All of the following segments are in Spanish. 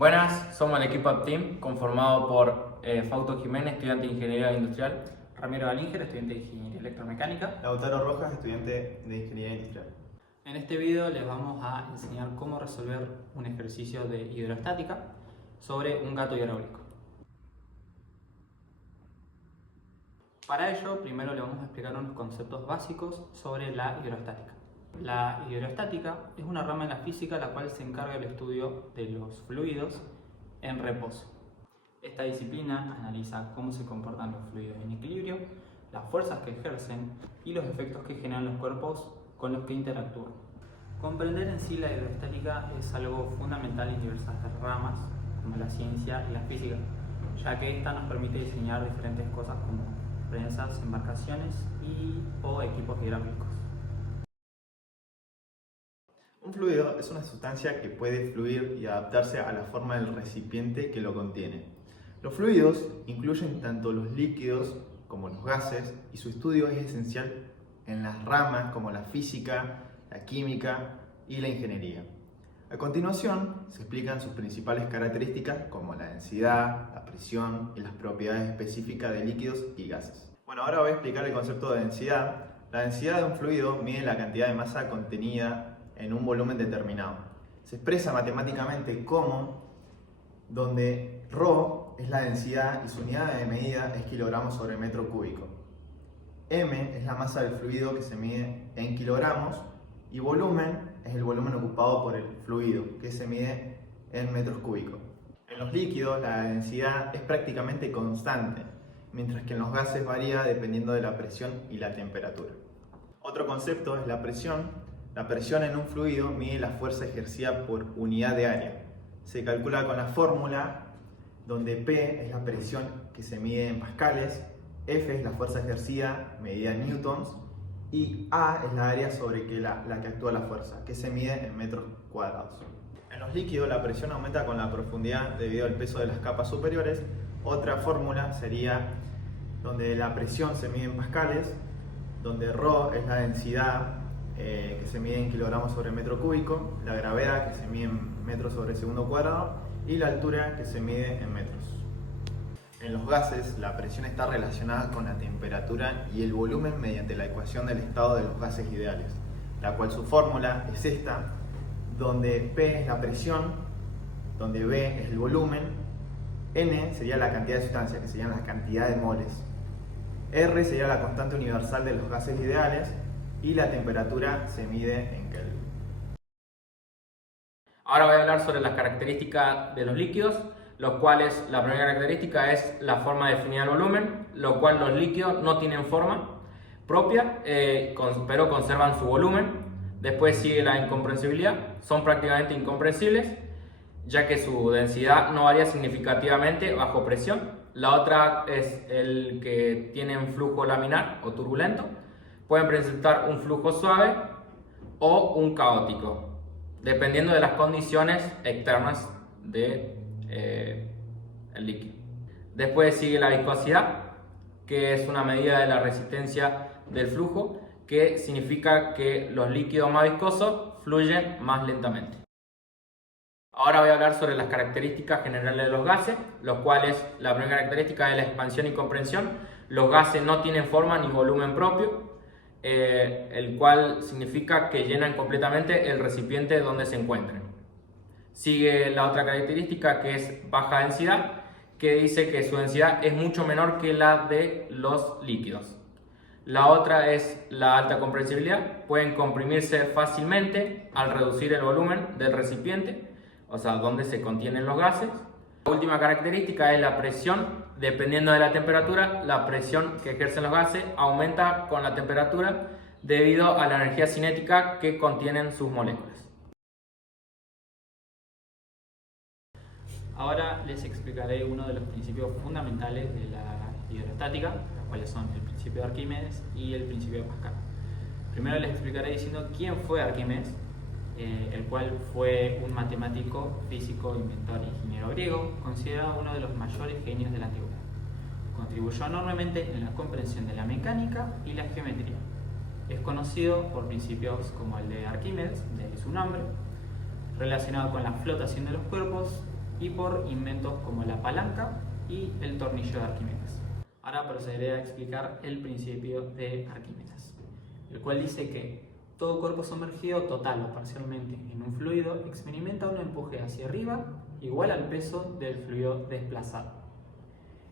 Buenas, somos el equipo Team conformado por Fausto Jiménez, estudiante de Ingeniería Industrial, Ramiro Alinger, estudiante de Ingeniería Electromecánica. Lautaro Rojas, estudiante de Ingeniería Industrial. En este video les vamos a enseñar cómo resolver un ejercicio de hidrostática sobre un gato hidráulico. Para ello, primero le vamos a explicar unos conceptos básicos sobre la hidrostática. La hidrostática es una rama de la física la cual se encarga del estudio de los fluidos en reposo. Esta disciplina analiza cómo se comportan los fluidos en equilibrio, las fuerzas que ejercen y los efectos que generan los cuerpos con los que interactúan. Comprender en sí la hidrostática es algo fundamental en diversas ramas, como la ciencia y la física, ya que esta nos permite diseñar diferentes cosas como prensas, embarcaciones o equipos hidráulicos. Un fluido es una sustancia que puede fluir y adaptarse a la forma del recipiente que lo contiene. Los fluidos incluyen tanto los líquidos como los gases y su estudio es esencial en las ramas como la física, la química y la ingeniería. A continuación se explican sus principales características como la densidad, la presión y las propiedades específicas de líquidos y gases. Bueno, ahora voy a explicar el concepto de densidad. La densidad de un fluido mide la cantidad de masa contenida en un volumen determinado. Se expresa matemáticamente como donde ρ es la densidad y su unidad de medida es kilogramos sobre metro cúbico. M es la masa del fluido que se mide en kilogramos y volumen es el volumen ocupado por el fluido que se mide en metros cúbicos. En los líquidos la densidad es prácticamente constante, mientras que en los gases varía dependiendo de la presión y la temperatura. Otro concepto es la presión. La presión en un fluido mide la fuerza ejercida por unidad de área. Se calcula con la fórmula donde P es la presión que se mide en pascales, F es la fuerza ejercida medida en newtons y A es la área sobre la que actúa la fuerza, que se mide en metros cuadrados. En los líquidos la presión aumenta con la profundidad debido al peso de las capas superiores. Otra fórmula sería donde la presión se mide en pascales, donde ρ es la densidad que se mide en kilogramos sobre metro cúbico, la gravedad que se mide en metros sobre segundo cuadrado y la altura que se mide en metros. En los gases la presión está relacionada con la temperatura y el volumen mediante la ecuación del estado de los gases ideales, la cual su fórmula es esta, donde P es la presión, donde B es el volumen, N sería la cantidad de sustancia, que serían la cantidad de moles, R sería la constante universal de los gases ideales y la temperatura se mide en Kelvin. Ahora voy a hablar sobre las características de los líquidos, los cuales la primera característica es la forma definida del volumen, lo cual los líquidos no tienen forma propia, pero conservan su volumen. Después sigue la incomprensibilidad, son prácticamente incomprensibles, ya que su densidad no varía significativamente bajo presión. La otra es el que tienen flujo laminar o turbulento. Pueden presentar un flujo suave o un caótico, dependiendo de las condiciones externas del líquido. Después sigue la viscosidad, que es una medida de la resistencia del flujo, que significa que los líquidos más viscosos fluyen más lentamente. Ahora voy a hablar sobre las características generales de los gases, los cuales la primera característica es la expansión y comprensión. Los gases no tienen forma ni volumen propio, el cual significa que llenan completamente el recipiente donde se encuentren. Sigue la otra característica, que es baja densidad, que dice que su densidad es mucho menor que la de los líquidos. La otra es la alta compresibilidad, pueden comprimirse fácilmente al reducir el volumen del recipiente, o sea, donde se contienen los gases. La última característica es la presión. Dependiendo de la temperatura, la presión que ejercen los gases aumenta con la temperatura debido a la energía cinética que contienen sus moléculas. Ahora les explicaré uno de los principios fundamentales de la hidrostática, los cuales son el principio de Arquímedes y el principio de Pascal. Primero les explicaré diciendo quién fue Arquímedes, el cual fue un matemático, físico, inventor e ingeniero griego, considerado uno de los mayores genios de la antigüedad. Contribuyó enormemente en la comprensión de la mecánica y la geometría. Es conocido por principios como el de Arquímedes, de ahí su nombre, relacionado con la flotación de los cuerpos y por inventos como la palanca y el tornillo de Arquímedes. Ahora procederé a explicar el principio de Arquímedes, el cual dice que todo cuerpo sumergido total o parcialmente en un fluido experimenta un empuje hacia arriba igual al peso del fluido desplazado.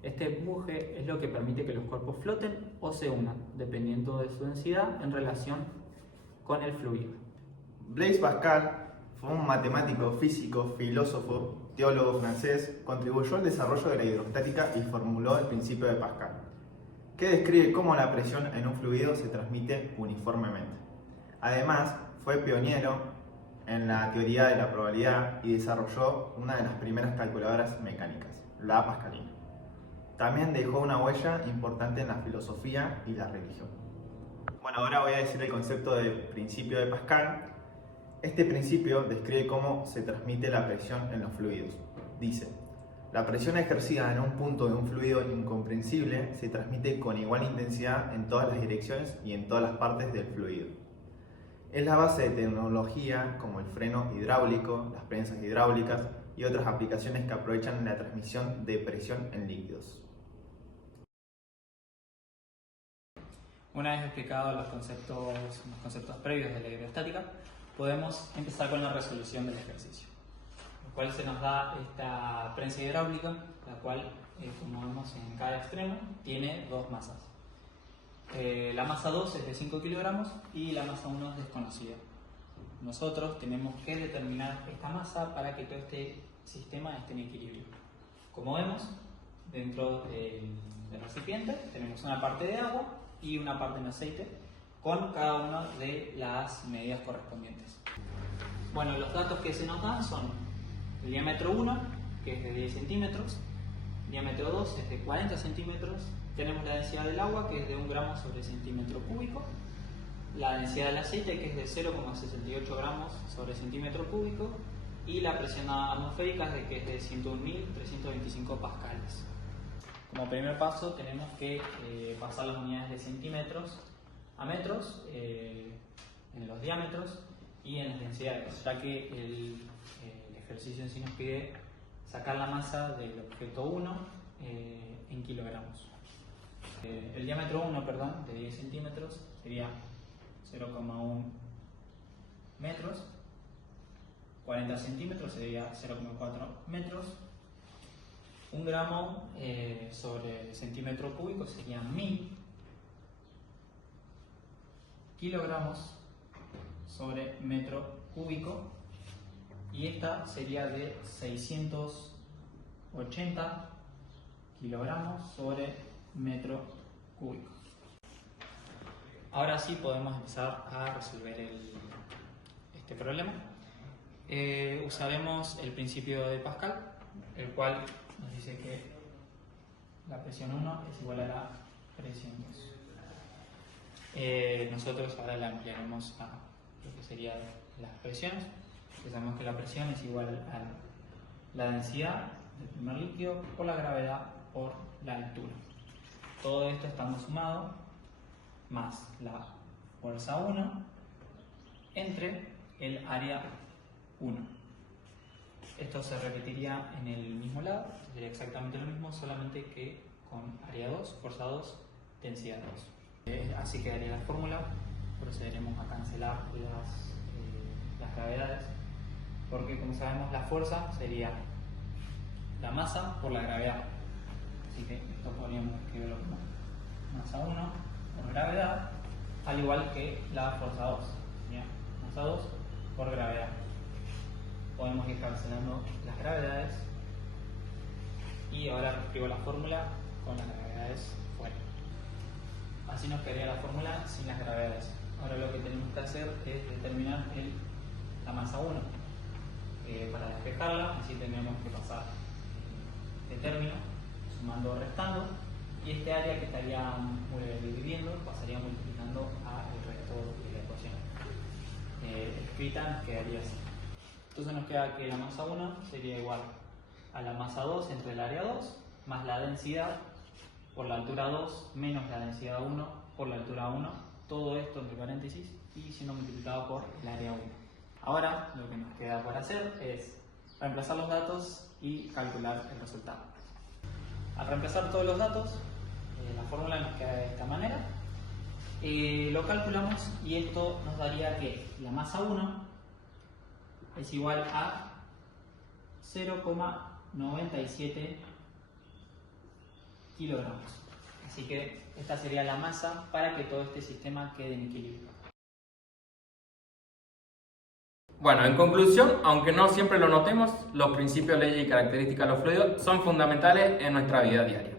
Este empuje es lo que permite que los cuerpos floten o se unan, dependiendo de su densidad en relación con el fluido. Blaise Pascal fue un matemático, físico, filósofo, teólogo francés, contribuyó al desarrollo de la hidrostática y formuló el principio de Pascal, que describe cómo la presión en un fluido se transmite uniformemente. Además, fue pionero en la teoría de la probabilidad y desarrolló una de las primeras calculadoras mecánicas, la pascalina. También dejó una huella importante en la filosofía y la religión. Bueno, ahora voy a decir el concepto del principio de Pascal. Este principio describe cómo se transmite la presión en los fluidos. Dice: la presión ejercida en un punto de un fluido incomprensible se transmite con igual intensidad en todas las direcciones y en todas las partes del fluido. Es la base de tecnología como el freno hidráulico, las prensas hidráulicas y otras aplicaciones que aprovechan la transmisión de presión en líquidos. Una vez explicados los conceptos previos de la hidrostática, podemos empezar con la resolución del ejercicio, lo cual se nos da esta prensa hidráulica, la cual, como vemos en cada extremo, tiene dos masas. La masa 2 es de 5 kilogramos y la masa 1 es desconocida. Nosotros tenemos que determinar esta masa para que todo este sistema esté en equilibrio. Como vemos, dentro del recipiente tenemos una parte de agua y una parte en aceite, con cada una de las medidas correspondientes. Bueno, los datos que se nos dan son el diámetro 1, que es de 10 centímetros, el diámetro 2 es de 40 centímetros, tenemos la densidad del agua, que es de 1 gramo sobre centímetro cúbico, la densidad del aceite, que es de 0,68 gramos sobre centímetro cúbico, y la presión atmosférica, que es de 101.325 pascales. Como primer paso tenemos que pasar las unidades de centímetros a metros en los diámetros y en las densidades, ya que el ejercicio en sí nos pide sacar la masa del objeto 1 en kilogramos. El diámetro 1, de 10 centímetros sería 0,1 metros, 40 centímetros sería 0,4 metros, 1 gramo sobre centímetro cúbico sería 1000 kilogramos sobre metro cúbico, y esta sería de 680 kilogramos sobre metro cúbico. Ahora sí podemos empezar a resolver este problema. Usaremos el principio de Pascal, el cual nos dice que la presión 1 es igual a la presión 2. Nosotros ahora la ampliaremos a lo que serían las presiones. Sabemos que la presión es igual a la densidad del primer líquido por la gravedad por la altura. Todo esto estando sumado más la fuerza 1 entre el área 1. Esto se repetiría en el mismo lado, sería exactamente lo mismo, solamente que con área 2, fuerza 2, densidad 2. Así quedaría la fórmula. Procederemos a cancelar las gravedades, porque como sabemos la fuerza sería la masa por la gravedad. Así que esto podríamos escribirlo como masa 1 por gravedad, al igual que la fuerza 2. ¿Ya? Masa 2 por gravedad. Podemos ir cancelando las gravedades y ahora escribo la fórmula con las gravedades fuera. Así nos quedaría la fórmula sin las gravedades. Ahora lo que tenemos que hacer es determinar la masa 1. Para despejarla, así tendríamos que pasar de término, sumando o restando, y este área que estaría dividiendo pasaría multiplicando al resto de la ecuación. Escrita quedaría así. Entonces nos queda que la masa 1 sería igual a la masa 2 entre el área 2 más la densidad por la altura 2 menos la densidad 1 por la altura 1, todo esto entre paréntesis y siendo multiplicado por el área 1. Ahora lo que nos queda por hacer es reemplazar los datos y calcular el resultado. Al reemplazar todos los datos, la fórmula nos queda de esta manera. Lo calculamos y esto nos daría que la masa 1 es igual a 0,97 kilogramos. Así que esta sería la masa para que todo este sistema quede en equilibrio. Bueno, en conclusión, aunque no siempre lo notemos, los principios, leyes y características de los fluidos son fundamentales en nuestra vida diaria.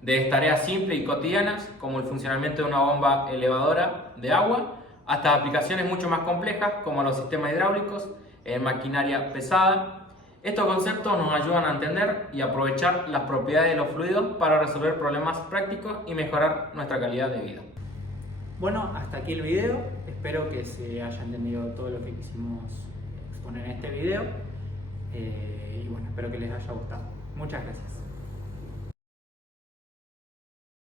Desde tareas simples y cotidianas, como el funcionamiento de una bomba elevadora de agua, hasta aplicaciones mucho más complejas, como los sistemas hidráulicos, en maquinaria pesada. Estos conceptos nos ayudan a entender y aprovechar las propiedades de los fluidos para resolver problemas prácticos y mejorar nuestra calidad de vida. Bueno, hasta aquí el video. Espero que se haya entendido todo lo que quisimos exponer en este video. Y bueno, espero que les haya gustado. Muchas gracias.